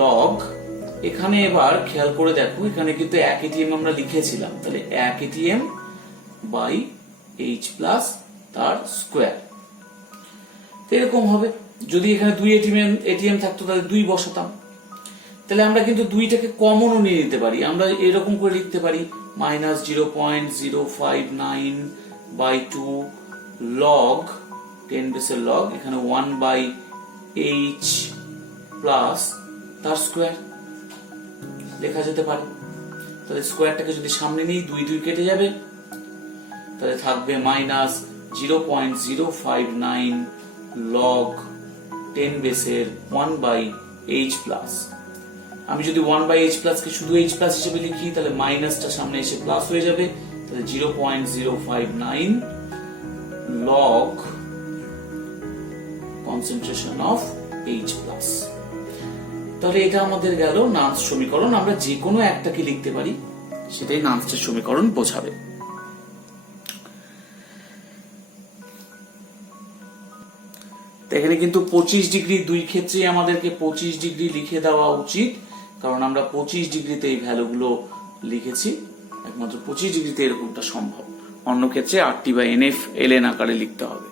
লগ। এখানে এবার খেয়াল করে দেখো, এখানে কিন্তু 1 ATM আমরা লিখেছিলাম, তাহলে 1 ATM বাই H প্লাস তার স্কোয়ার। এরকম হবে। যদি এখানে 2 ATM থাকতো তাহলে 2 বসাতাম, তাহলে আমরা কিন্তু 2টাকে কমনও নিয়ে নিতে পারি। আমরা এরকম করে লিখতে পারি -0.059/2 লগ 10 বেসের লগ, এখানে 1/H প্লাস তার স্কোয়ার লেখা যেতে পারে। তাহলে স্কোয়ারটাকে যদি সামনে নিই 2 কেটে যাবে, তাহলে থাকবে -0.059 লগ 10 বেসের 1/H প্লাস। আমি যদি 1/H প্লাস কে শুধু H প্লাস হিসেবে লিখি তাহলে মাইনাসটা সামনে এসে প্লাস হয়ে যাবে, তাহলে 0.059 log concentration of H plus. তাহলে এটা আমাদের গেল নান্স সমীকরণ। আমরা যে কোনো একটাকে লিখতে পারি, সেটাই নান্সের সমীকরণ বোঝাবে। এখানে কিন্তু 25 ডিগ্রি, দুই ক্ষেত্রেই আমাদেরকে 25 ডিগ্রি লিখে দেওয়া উচিত, কারণ আমরা 25 ডিগ্রিতে এই ভ্যালুগুলো লিখেছি। একমাত্র 25 ডিগ্রিতে এরকমটা সম্ভব, অন্য ক্ষেত্রে RT/NF ln আকারে লিখতে হবে।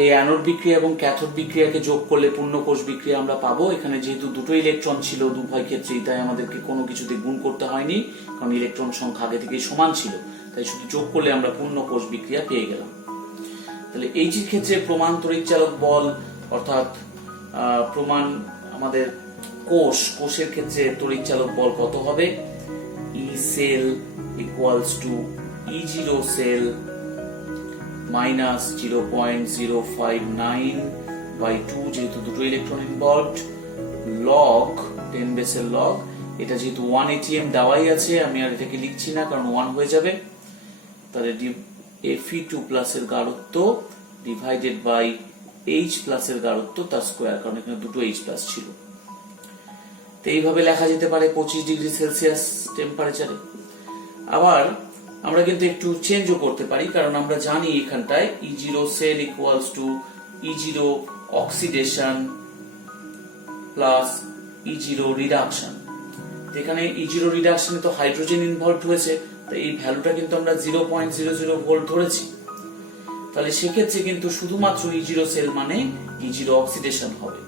এই অ্যানোড বিক্রিয়া এবং ক্যাথোড বিক্রিয়াকে যোগ করলে পূর্ণ কোষ বিক্রিয়া আমরা পাবো। এখানে যেহেতু দুটো ইলেকট্রন ছিল উভয় ক্ষেত্রেই, তাই আমাদেরকে কোনো কিছুতে গুণ করতে হয়নি, কারণ ইলেকট্রন সংখ্যা আগে থেকেই সমান ছিল, তাই শুধু যোগ করলে আমরা পূর্ণ কোষ বিক্রিয়া পেয়ে গেলাম। তাহলে এই ক্ষেত্রে প্রমাণ তড়িৎচালক বল, অর্থাৎ প্রমাণ আমাদের কোষের ক্ষেত্রে তড়িৎচালক বল কত হবে? E cell equals to E0 cell minus 0.059/2, যেহেতু দুটো ইলেকট্রন ইনভলভড, লগ 10 বেসের লগ। এটা যেহেতু 1 ATM দেওয়াই আছে, আমি আর এটাকে লিখছি না কারণ 1 হয়ে যাবে। তাহলে Fe2 প্লাসের গাঢ়ত্ব ডিভাইডেড বাই H প্লাসের গাঢ়ত্ব তার স্কোয়ার, কারণ এখানে দুটো H প্লাস ছিল। তো এইভাবে লেখা যেতে পারে 25 ডিগ্রি সেলসিয়াস টেম্পারেচারে। আবার আমরা কিন্তু একটু চেঞ্জও করতে পারি, কারণ আমরা জানি এখানটায় E0 cell equals to E0 oxidation plus E0 reduction. এখানে E0 রিডাকশনে তো হাইড্রোজেন ইনভলভড হয়েছে, তাই এই ভ্যালুটা কিন্তু আমরা 0.00 ভোল্ট ধরেছি। তাহলে সেক্ষেত্রে কিন্তু শুধুমাত্র E0 সেল মানে E0 অক্সিডেশন হবে,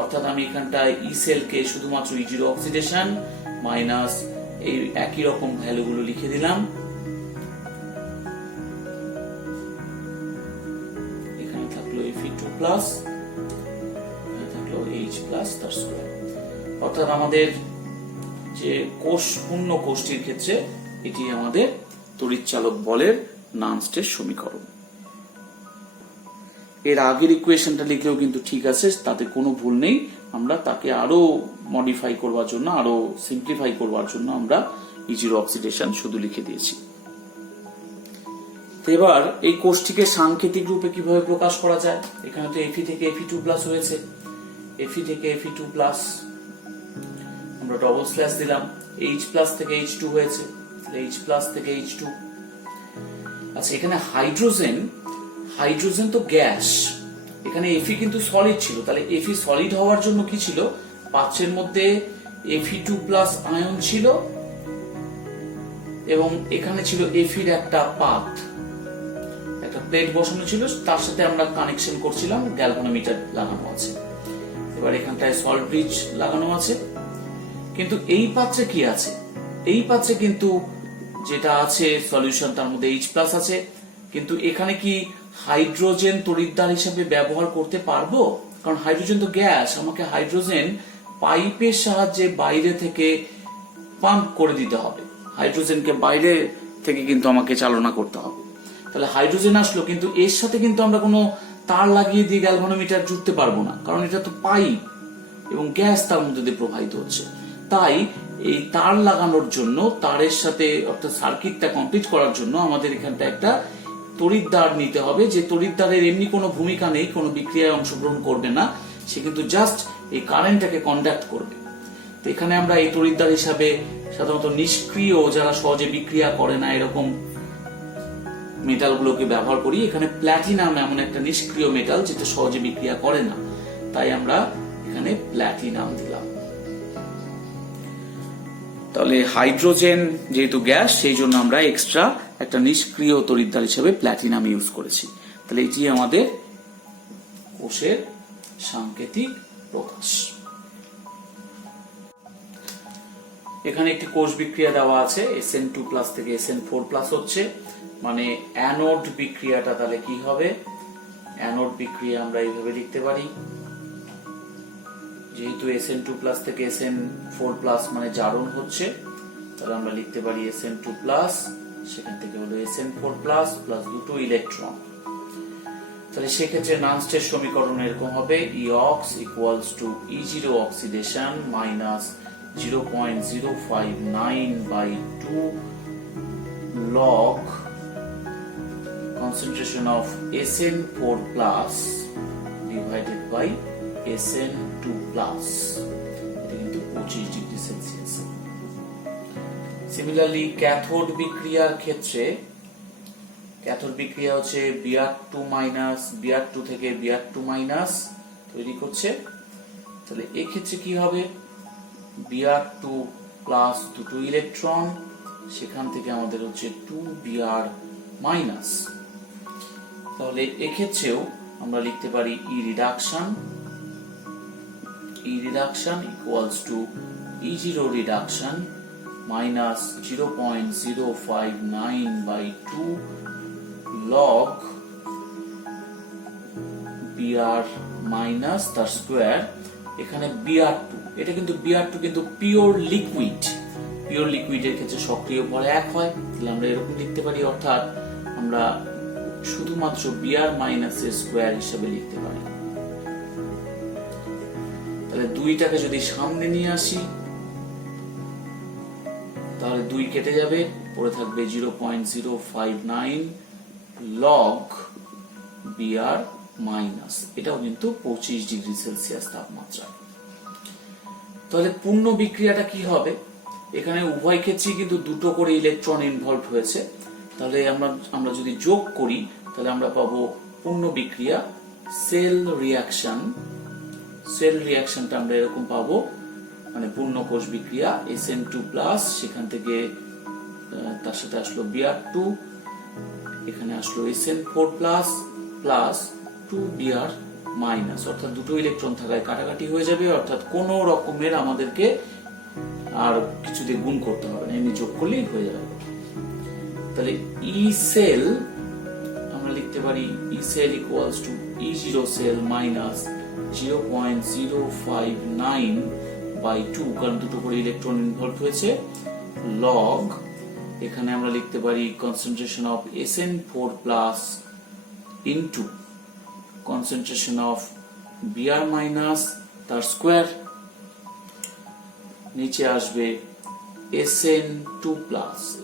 অর্থাৎ আমি এখানটায় E সেলকে শুধুমাত্র E0 অক্সিডেশন মাইনাস এই একই রকম ভ্যালুগুলো লিখে দিলাম। এখানে থাকলো Fe2 প্লাস, এখানে থাকলো H প্লাস তার স্কয়ার। অর্থাৎ আমাদের যে কোষ পূর্ণ কোষটির ক্ষেত্রে এটি আমাদের তড়িৎচালক বলের নান্সের সমীকরণ। এর আগের ইকুয়েশনটা লিখলেও কিন্তু ঠিক আছে, তাতে কোনো ভুল নেই। আমরা তাকে আরো মডিফাই করবার জন্য, আরো সিম্পলিফাই করবার জন্য আমরা E0 অক্সিডেশন শুধু লিখে দিয়েছি। তো এবার এই কোষটিকে সাংকেতিক রূপে কিভাবে প্রকাশ করা যায়? এখানে তো Fe থেকে Fe2 প্লাস হয়েছে, Fe থেকে Fe2 প্লাস, আমরা ডবল স্ল্যাশ দিলাম। H প্লাস থেকে H2 হয়েছে, H প্লাস থেকে H2। আচ্ছা, এখানে হাইড্রোজেন তো গ্যাস, এখানে Fe কিন্তু সলিড ছিল, তাহলে Fe সলিড হওয়ার জন্য কি ছিল? পাত্রের মধ্যে Fe2 প্লাস আয়ন ছিল এবং এখানে ছিল Fe-র একটা পাথ, একটা প্লেট বসানো ছিল, তার সাথে আমরা কানেকশন করছিলাম, গ্যালভানোমিটার লাগানো আছে। এবার এখানটায় সল্ট ব্রিজ লাগানো আছে। কিন্তু এই পাত্রে কি আছে? এই পাত্রে কিন্তু যেটা আছে সলিউশন, তার মধ্যে H+ আছে। কিন্তু এখানে কি হাইড্রোজেন তড়িৎদ্বার হিসেবে ব্যবহার করতে পারবো? কারণ হাইড্রোজেন তো গ্যাস, আমাকে হাইড্রোজেন পাইপের সাহায্যে বাইরে থেকে পাম্প করে দিতে হবে। হাইড্রোজেনকে বাইরে থেকে কিন্তু আমাকে চালনা করতে হবে। তাহলে হাইড্রোজেন আসলো, কিন্তু এর সাথে কিন্তু আমরা কোনো তার লাগিয়ে দিয়ে গ্যালভানোমিটার জুড়তে পারবো না, কারণ এটা তো পাইপ এবং গ্যাস তার মধ্যে দিয়ে প্রবাহিত হচ্ছে। তাই এই তার লাগানোর জন্য, তারের সাথে অর্থাৎ সার্কিটটা কমপ্লিট করার জন্য আমাদের এখানটা একটা তড়িৎদ্বার নিতে হবে, যে তড়িৎদ্বারের এমনি কোনো ভূমিকা নেই, কোনো বিক্রিয়ায় অংশগ্রহণ করবে না, সে কিন্তু জাস্ট এই কারেন্টটাকে কন্ডাক্ট করবে। তো এখানে আমরা এই তড়িৎদ্বার হিসাবে সাধারণত নিষ্ক্রিয়, যারা সহজে বিক্রিয়া করে না, এরকম মেটালগুলোকে ব্যবহার করি। এখানে প্ল্যাটিনাম এমন একটা নিষ্ক্রিয় মেটাল যেটা সহজে বিক্রিয়া করে না, তাই আমরা এখানে প্ল্যাটিনাম দিলাম। তাহলে হাইড্রোজেন যেহেতু গ্যাস, সেই জন্য আমরা এক্সট্রা একটা নিষ্ক্রিয় তড়িৎদ্বার হিসেবে প্ল্যাটিনাম ইউজ করেছি। তাহলে এটি আমাদের কোষের সাংকেতিক প্রকাশ। এখানে একটি কোষ বিক্রিয়া দেওয়া আছে, SN2+ থেকে SN4+ হচ্ছে, মানে অ্যানোড বিক্রিয়াটা তাহলে কি হবে? অ্যানোড বিক্রিয়া আমরা এইভাবে লিখতে পারি, যেহেতু SN2+ থেকে SN4+ মানে জারণ হচ্ছে, তাহলে আমরা লিখতে পারি SN2+, সেখান থেকে হলো SN4+ প্লাস দুটো ইলেকট্রন। তাহলে সেক্ষেত্রে নানস্টের সমীকরণ এরকম হবে, EOX equals to E0 oxidation minus 0.059/2 log concentration of SN4+ divided by SN2+, এটা কিন্তু 25 ডিগ্রি সেলসিয়াস। সিমিলারলি ক্যাথোড বিক্রিয়ার ক্ষেত্রে, ক্যাথোড বিক্রিয়া হচ্ছে Br2 থেকে Br2- তৈরি করছে। তাহলে এক্ষেত্রে কি হবে? Br2+ দুটো ইলেকট্রন, সেখান থেকে আমাদের হচ্ছে 2Br-। তাহলে এক্ষেত্রেও আমরা লিখতে পারি E reduction equals to E0 reduction minus 0.059/2 log Br- তার স্কোয়ার। এখানে Br2, এটা কিন্তু Br2 কিন্তু পিওর লিকুইড, পিওর লিকুইডের ক্ষেত্রে সক্রিয় ভর 1 হয়, তাহলে আমরা এরকম লিখতে পারি, অর্থাৎ আমরা শুধুমাত্র Br- এর স্কোয়ার হিসেবে লিখতে পারি। তাহলে 2টাকে যদি সামনে নিয়ে আসি, তাহলে 2 কেটে যাবে, পড়ে থাকবে 0.059 log Br-। এটাও কিন্তু 25 ডিগ্রি সেলসিয়াস তাপমাত্রা। তাহলে পূর্ণ বিক্রিয়াটা কি হবে? এখানে উভয় ক্ষেত্রেই কিন্তু দুটো করে ইলেকট্রন ইনভলভ হয়েছে, তাহলে আমরা যদি যোগ করি, তাহলে আমরা পাবো পূর্ণ বিক্রিয়া, সেল রিঅ্যাকশনটা আমরা এরকম পাবো, মানে পূর্ণ কোষ বিক্রিয়া SN2+, সেখান থেকে তার সাথে আসলো Br2, এখানে আসলো SN4+ প্লাস 2Br-, অর্থাৎ দুটো ইলেকট্রন থাকায় কাটাকাটি হয়ে যাবে, অর্থাৎ কোন রকমের আমাদেরকে আর কিছু দিয়ে গুণ করতে হবে না, এমনি যোগ করলেই হয়ে যাবে। তাহলে E সেল আমরা লিখতে পারি E cell equals to E0 cell minus 0.059/2, কারণ দুটো করে ইলেকট্রন ইনভলভ হয়েছে, লগ এখানে আমরা লিখতে পারি concentration of SN4+ into concentration of Br- তার স্কোয়ার, নিচে আসবে SN2+,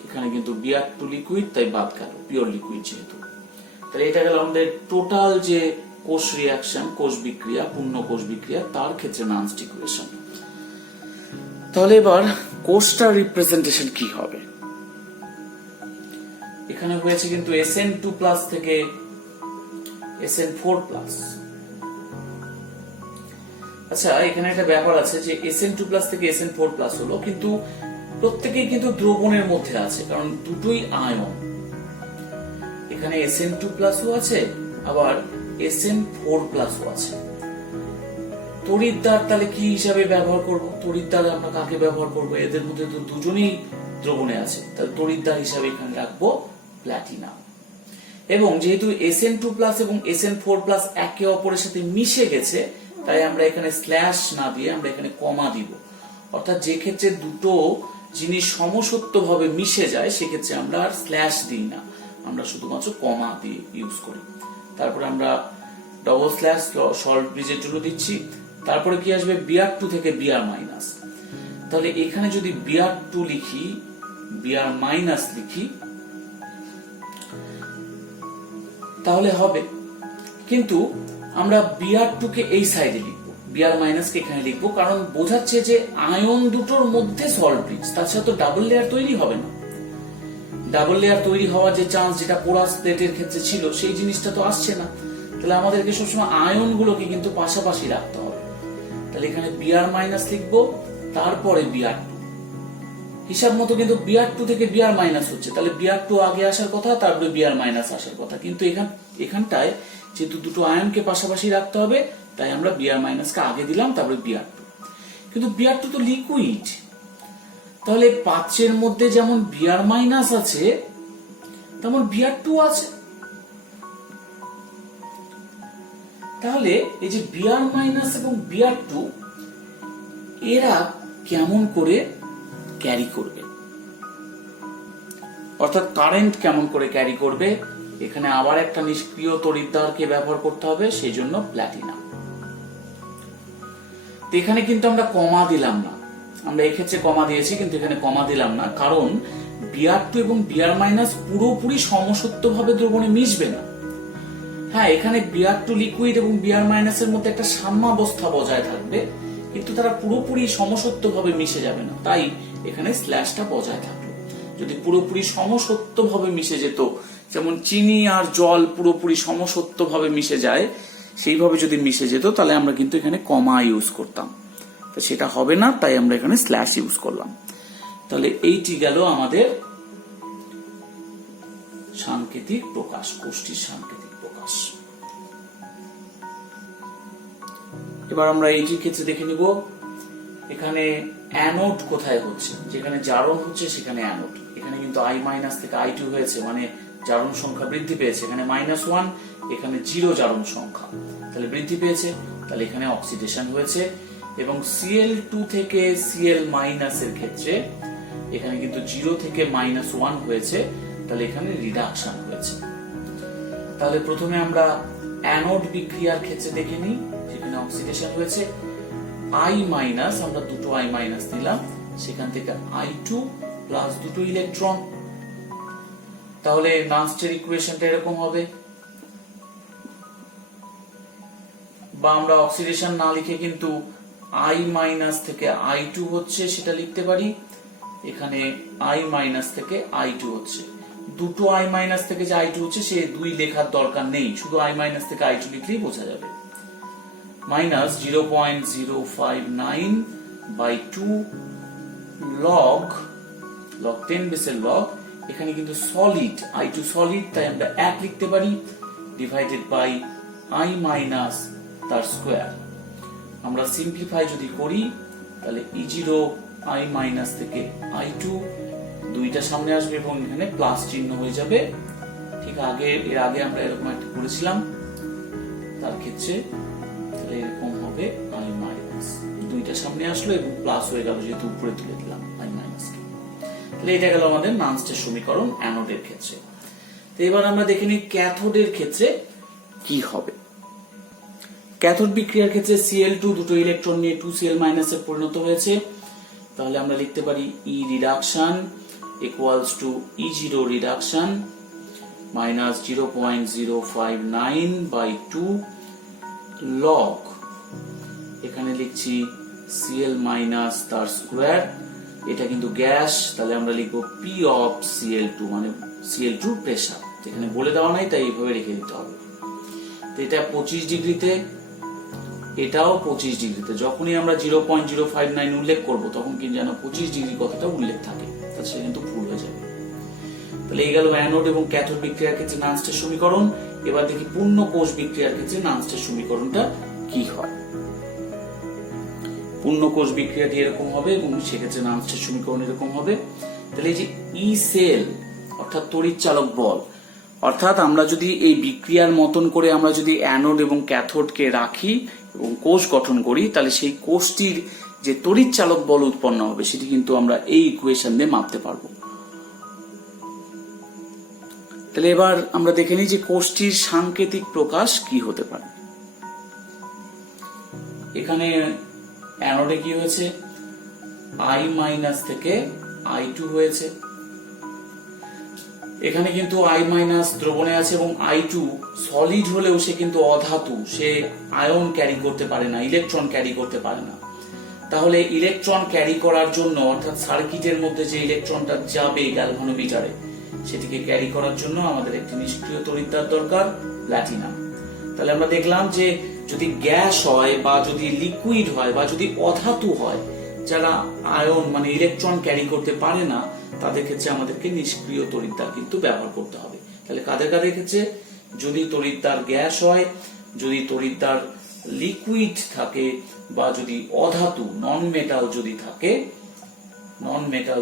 এখানে কিন্তু Br2 লিকুইড, তাই বাদ গেল, পিওর লিকুইড যেহেতু। তাহলে এটা গেল আমাদের টোটাল যে কোষ রিঅ্যাকশন, কোষ বিক্রিয়া, পূর্ণ কোষ বিক্রিয়া, তার ক্ষেত্রে নানস্ট ইকুয়েশন। তাহলে এবার কোষটার রিপ্রেজেন্টেশন কি হবে? এখানে হয়েছে কিন্তু SN2+ থেকে SN4+। আচ্ছা, এখানে একটা ব্যাপার আছে যে SN2+ থেকে SN4+ হলো, কিন্তু প্রত্যেকেই কিন্তু দ্রবণের মধ্যে আছে, কারণ দুটোই আয়ন। এখানে SN2+ আছে, আবার SN4+ আছে। তড়িৎদ্বার তাহলে কি হিসাবে ব্যবহার করব? তড়িৎদ্বার আমরা কাকে ব্যবহার করব? এদের মধ্যে তো দুজনেই দ্রবণে আছে, তাহলে তড়িৎদ্বার হিসাবে এখানে রাখবো প্ল্যাটিনাম। এবং যেহেতু SN2+ এবং SN4+ একে অপরের সাথে মিশে গেছে, তাই আমরা এখানে স্ল্যাশ না দিয়ে আমরা এখানে কমা দিব। অর্থাৎ যে ক্ষেত্রে দুটো জিনিস সমসত্বভাবে মিশে যায় সেক্ষেত্রে আমরা আর স্ল্যাশ দিই না, আমরা শুধুমাত্র কমা দিয়ে ইউজ করি। তারপরে আমরা ডবল স্ল্যাশ শর্ট ব্রিজের জন্য দিচ্ছি। তারপরে কি আসবে? Br2 থেকে Br-। তাহলে এখানে যদি Br2 লিখি, Br- লিখি, তাহলে হবে। কিন্তু আমরা Br2 কে এই সাইডে লিখবো, Br- কে এখানে লিখবো, কারণ বোঝাচ্ছে যে আয়ন দুটোর মধ্যে সল্ট ব্রিজ, তার সাথে ডাবল লেয়ার তৈরি হবে না। ডাবল লেয়ার তৈরি হওয়ার যে চান্স, যেটা পোরাস প্লেটের ক্ষেত্রে ছিল, সেই জিনিসটা তো আসছে না। তাহলে আমাদেরকে সবসময় আয়নগুলোকে কিন্তু পাশাপাশি রাখতে হবে। তাহলে এখানে Br- লিখবো, তারপরে Br2। হিসাব মতো কিন্তু Br2 থেকে Br- হচ্ছে, তাহলে Br2 আগে আসার কথা, তারপরে Br- আসার কথা। কিন্তু এখানটায় যেহেতু দুটো আয়নকে পাশাপাশি রাখতে হবে, তাই আমরা Br- কে আগে দিলাম, তারপরে Br2। কিন্তু Br2 তো লিকুইড, তাহলে পাত্রের মধ্যে যেমন Br- আছে তেমন Br2 আছে। তাহলে এই যে Br- এবং Br2 এরা কেমন করে ক্যারি করবে, অর্থাৎ কারেন্ট কেমন করে ক্যারি করবে, এখানে আবার একটা নিষ্ক্রিয় তড়িৎদ্বারকে ব্যবহার করতে হবে, সেই জন্য প্ল্যাটিনাম। এখানে কিন্তু আমরা কমা দিলাম না, আমরা এক্ষেত্রে কমা দিয়েছি কিন্তু এখানে কমা দিলাম না, কারণ Br2 এবং Br- পুরোপুরি সমসত্বভাবে দ্রবণে মিশবে না। হ্যাঁ, এখানে Br2 লিকুইড এবং Br- এর মধ্যে একটা সাম্যাবস্থা বজায় থাকবে, কিন্তু তারা পুরোপুরি সমসত্বভাবে মিশে যাবে না, তাই এখানে স্ল্যাশটা বজায় থাকলো। যদি পুরোপুরি সমসত্বভাবে মিশে যেত, যেমন চিনি আর জল পুরোপুরি সমসত্বভাবে মিশে যায়, সেইভাবে যদি মিশে যেত, তাহলে আমরা কিন্তু এখানে কমা ইউজ করতাম। তো সেটা হবে না, তাই আমরা এখানে স্ল্যাশ ইউজ করলাম। তাহলে এইটি গেল আমাদের সাংকেতিক প্রকাশ, কোষ্ঠীর সাংকেতিক প্রকাশ। এবার আমরা এইটির ক্ষেত্রে দেখে নিব, এখানে অ্যানোড কোথায় হচ্ছে, যেখানে জারণ হচ্ছে সেখানে অ্যানোড। এখানে কিন্তু I- থেকে I2 হয়েছে, মানে জারণ সংখ্যা বৃদ্ধি পেয়েছে। এখানে -1, এখানে 0 জারণ সংখ্যা, তাহলে বৃদ্ধি পেয়েছে, তাহলে এখানে অক্সিডেশন হয়েছে। এবং Cl2 থেকে Cl- এর ক্ষেত্রে এখানে কিন্তু 0 থেকে -1 হয়েছে, তাহলে এখানে রিডাকশন হয়েছে। তাহলে প্রথমে আমরা অ্যানোড বিক্রিয়ার ক্ষেত্রে দেখে নিই, যেখানে অক্সিডেশন হয়েছে। I- আমরা দুটো I- নিলাম, সেখান থেকে I2 প্লাস দুটো ইলেকট্রন। তাহলে নান্সটের ইকুয়েশনটা এরকম হবে, বা আমরা অক্সিডেশন না লিখে কিন্তু I- থেকে I2 হচ্ছে সেটা লিখতে পারি। এখানে I- থেকে I2 হচ্ছে, দুটো I- থেকে যে I2 হচ্ছে সে দুই লেখার দরকার নেই, শুধু I- থেকে I2 লিখলেই বোঝা যাবে। -0.059/2 লগ 10 বেসের লগ, এখানে কিন্তু সলিড, I2 সলিড, তাই আমরা 1 লিখতে পারি, ডিভাইডেড বাই I- তার স্কোয়ার। আমরা সিম্পলিফাই যদি করি, তাহলে E0 I- থেকে I2 দুইটা সামনে আসবে এবং এখানে প্লাস চিহ্ন হয়ে যাবে। ঠিক এর আগে আমরা এরকম একটা করেছিলাম, তার ক্ষেত্রে তাহলে এরকম হবে I-, দুইটা সামনে আসলো এবং প্লাস হয়ে গেল যেহেতু উপরে তুলে দিলাম I-। তাহলে এটা গেল আমাদের নান্সটের সমীকরণ অ্যানোডের ক্ষেত্রে। তো এবার আমরা দেখে নিই ক্যাথোডের ক্ষেত্রে কি হবে। ক্যাথোড বিক্রিয়ার ক্ষেত্রে Cl2 দুটো ইলেকট্রন নিয়ে 2Cl- এ পরিণত হয়েছে, তাহলে আমরা লিখতে পারি E reduction equals to E0 reduction minus 0.059/2 log, এখানে লিখছি Cl- তার স্কোয়ার, এটা কিন্তু গ্যাস, তাহলে আমরা লিখবো P of Cl2, মানে Cl2 প্রেসার, এখানে বলে দেওয়া নাই তাই এইভাবে রেখে দিতে হবে। তো এটা 25 ডিগ্রিতে, এটাও 25 ডিগ্রিতে। যখনই আমরা 0.059 উল্লেখ করব তখন কিন্তু যেন 25 ডিগ্রি কথাটা উল্লেখ থাকে, তাহলে সে কিন্তু ভুল হয়ে যাবে। তাহলে তাহলে এই গেল অ্যানোড এবং ক্যাথোড বিক্রিয়ার ক্ষেত্রে নানস্টের সমীকরণ। এবার দেখি পূর্ণ কোষ বিক্রিয়ার ক্ষেত্রে নানস্টের সমীকরণটা কি হয়। পূর্ণ কোষ বিক্রিয়াটি এরকম হবে এবং সেক্ষেত্রে নানস্টের সমীকরণ এরকম হবে। তাহলে এই যে ই সেল অর্থাৎ তড়িৎ চালক বল, অর্থাৎ আমরা যদি এই বিক্রিয়ার মতন করে আমরা যদি অ্যানোড এবং ক্যাথোডকে রাখি এবং কোষ গঠন করি, তাহলে সেই কোষটির যে তড়িৎ চালক বল উৎপন্ন হবে সেটি কিন্তু আমরা এই ইকুয়েশন দিয়ে মাপতে পারবো। তাহলে এবার আমরা দেখে নিই যে কোষটির সাংকেতিক প্রকাশ কি হতে পারে। এখানে অ্যানোডে কি হয়েছে, I মাইনাস থেকে I2 হয়েছে। এখানে কিন্তু I মাইনাস দ্রবণে আছে এবং I2 সলিড হলেও সে কিন্তু অধাতু, সে আয়ন ক্যারি করতে পারে না, ইলেকট্রন ক্যারি করতে পারে না। তাহলে ইলেকট্রন ক্যারি করার জন্য, অর্থাৎ সার্কিটের মধ্যে যে ইলেকট্রনটা যাবে গ্যালভানোমিটারে, সেটিকে ক্যারি করার জন্য আমাদের একটি নিষ্ক্রিয় তড়িৎদ্বার দরকার, প্ল্যাটিনাম। তাহলে আমরা দেখলাম যে যদি গ্যাস হয় বা যদি লিকুইড হয় বা যদি অধাতু হয়, যারা আয়ন মানে ইলেকট্রন ক্যারি করতে পারে না, তাদের ক্ষেত্রে আমাদেরকে নিষ্ক্রিয় তড়িৎদ্বার কিন্তু ব্যবহার করতে হবে। তাহলে কাদের কাদের ক্ষেত্রে, যদি তড়িৎদ্বার গ্যাস হয়, যদি তড়িৎদ্বার লিকুইড থাকে, বা যদি অধাতু নন মেটাল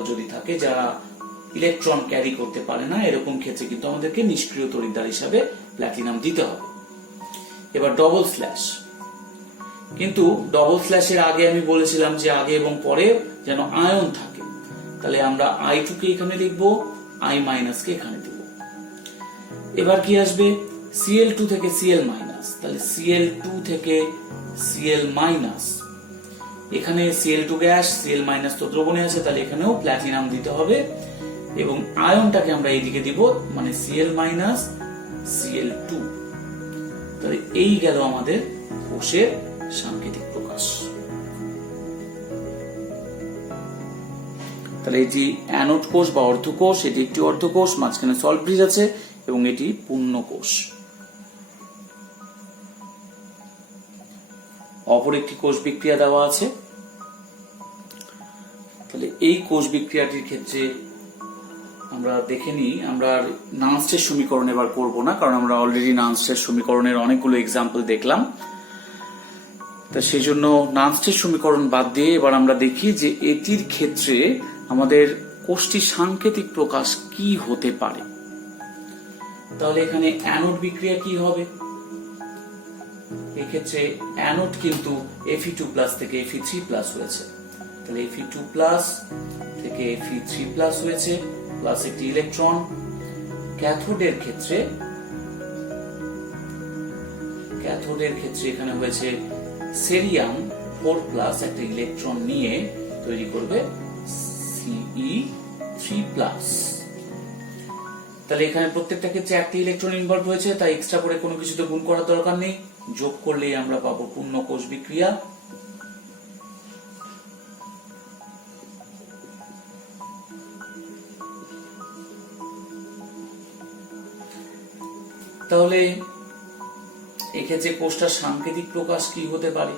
যদি থাকে যারা ইলেকট্রন ক্যারি করতে পারে না, এরকম ক্ষেত্রে কিন্তু আমাদেরকে নিষ্ক্রিয় তড়িৎদ্বার হিসাবে প্ল্যাটিনাম দিতে হবে। এবার ডবল স্ল্যাশ, কিন্তু ডবল স্ল্যাশের আগে আমি বলেছিলাম যে আগে এবং পরে যেন আয়ন থাকে। তাহলে আমরা I2 কে এখানে লিখবো, I মাইনাস কে এখানে দেব। এবার কি আসবে, Cl2 থেকে Cl মাইনাস, তাহলে Cl2 থেকে Cl মাইনাস, এখানে Cl2 গ্যাস, Cl মাইনাস তো দ্রবণে আছে, তাহলে এখানেও প্ল্যাটিনাম দিতে হবে এবং আয়নটাকে আমরা এইদিকে দিব, মানে Cl মাইনাস Cl2। তাহলে এই গেল আমাদের কোষের সাংকেতিক প্রকাশ। তাহলে এটি অ্যানোড কোষ বা অর্ধকোষ, এটি একটি অর্ধকোষ, মাঝখানে সল্ট ব্রিজ আছে এবং এটি পূর্ণ কোষ। অপর একটি কোষ বিক্রিয়া দেওয়া আছে। তাহলে এই কোষ বিক্রিয়াটির ক্ষেত্রে আমরা দেখে নিই, আমরা নানস্টের সমীকরণ এবার করব না, কারণ আমরা অলরেডি নানস্টের সমীকরণের অনেকগুলো এক্সাম্পল দেখলাম। তা সেই জন্য নানস্টের সমীকরণ বাদ দিয়ে এবার আমরা দেখি যে এটির ক্ষেত্রে আমাদের কোষটির সাংকেতিক প্রকাশ কি হতে পারে। তাহলে এখানে অ্যানোড বিক্রিয়া কি হবে, এক্ষেত্রে অ্যানোড কিন্তু Fe2+ থেকে Fe3+ হয়েছে। তাহলে Fe2+ থেকে Fe3+ হয়েছে, প্লাস একটি ইলেকট্রন। ক্যাথোডের ক্ষেত্রে এখানে হয়েছে সেরিয়াম 4+ একটা ইলেকট্রন নিয়ে তৈরি করবে Ce3+। তাহলে এখানে প্রত্যেকটা ক্ষেত্রে একটি ইলেকট্রন ইনভলভ হয়েছে, তাই এক্সট্রা করে কোনো কিছুতে গুণ করার দরকার নেই, যোগ করলেই আমরা পাবো পূর্ণ কোষ বিক্রিয়া। তাহলে এক্ষেত্রে কোষটার সাংকেতিক প্রকাশ কি হতে পারে।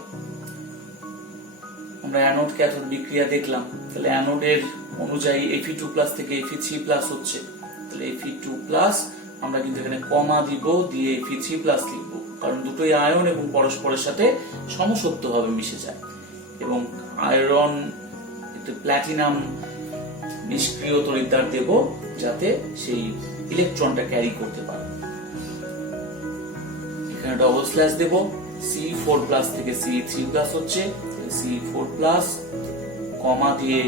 আমরা অ্যানোড ক্যাথোড বিক্রিয়া দেখলাম, তাহলে অ্যানোডের অনুযায়ী Fe2+ থেকে Fe3+ হচ্ছে। তাহলে Fe2+ আমরা কিন্তু এখানে কমা দিব, দিয়ে Fe3+ লিখবো, কারণ দুটোই আয়ন এবং পরস্পরের সাথে সমসত্বভাবে মিশে যায়। এবং আয়রন প্ল্যাটিনাম নিষ্ক্রিয় তড়িৎদ্বার দেব, যাতে সেই ইলেকট্রনটা ক্যারি করতে পারে। এখানে ডবল স্ল্যাশ দেব, Ce4+ থেকে Ce3+ হচ্ছে, Ce4+, কমা দিয়ে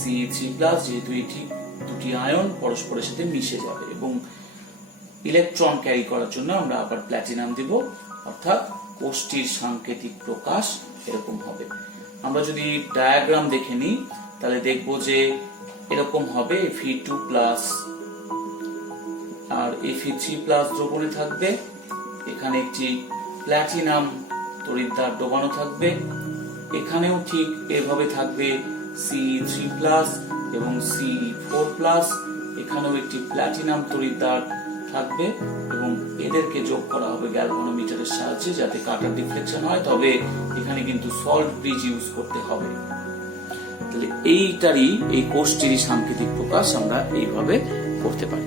Ce3+, যেহেতু এটি দুটি আয়ন পরস্পরের সাথে মিশে যাবে এবং ইলেকট্রন ক্যারি করার জন্য আমরা আবার প্ল্যাটিনাম দিব, অর্থাৎ কোষটির সাংকেতিক প্রকাশ এরকম হবে। আমরা যদি ডায়াগ্রাম দেখে নিই, তাহলে দেখব যে এরকম হবে, Fe2+ আর Fe3+ দ্রবণে থাকবে, এখানে একটি প্ল্যাটিনাম তড়িৎদ্বার ডোবানো থাকবে, এখানেও ঠিক এভাবে থাকবে Ce3+ এবং Ce4+, এখানেও একটি প্ল্যাটিনাম তড়িৎদ্বার থাকবে এবং এদেরকে যোগ করা হবে গ্যালভানোমিটারের সাহায্যে, যাতে কাটার ডিফ্লেকশন হয়। তবে এখানে কিন্তু সল্ট ব্রিজ ইউজ করতে হবে। তাহলে এই কোষটিরই সাংকেতিক প্রকাশ আমরা এইভাবে করতে পারি।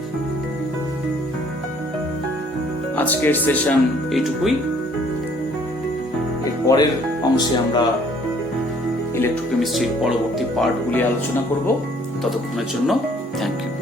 আজকের সেশন এইটুকুই। এর পরের অংশে আমরা ইলেকট্রোকেমিস্ট্রির পরবর্তী পার্টগুলি আলোচনা করব। ততক্ষণের জন্য থ্যাংক ইউ।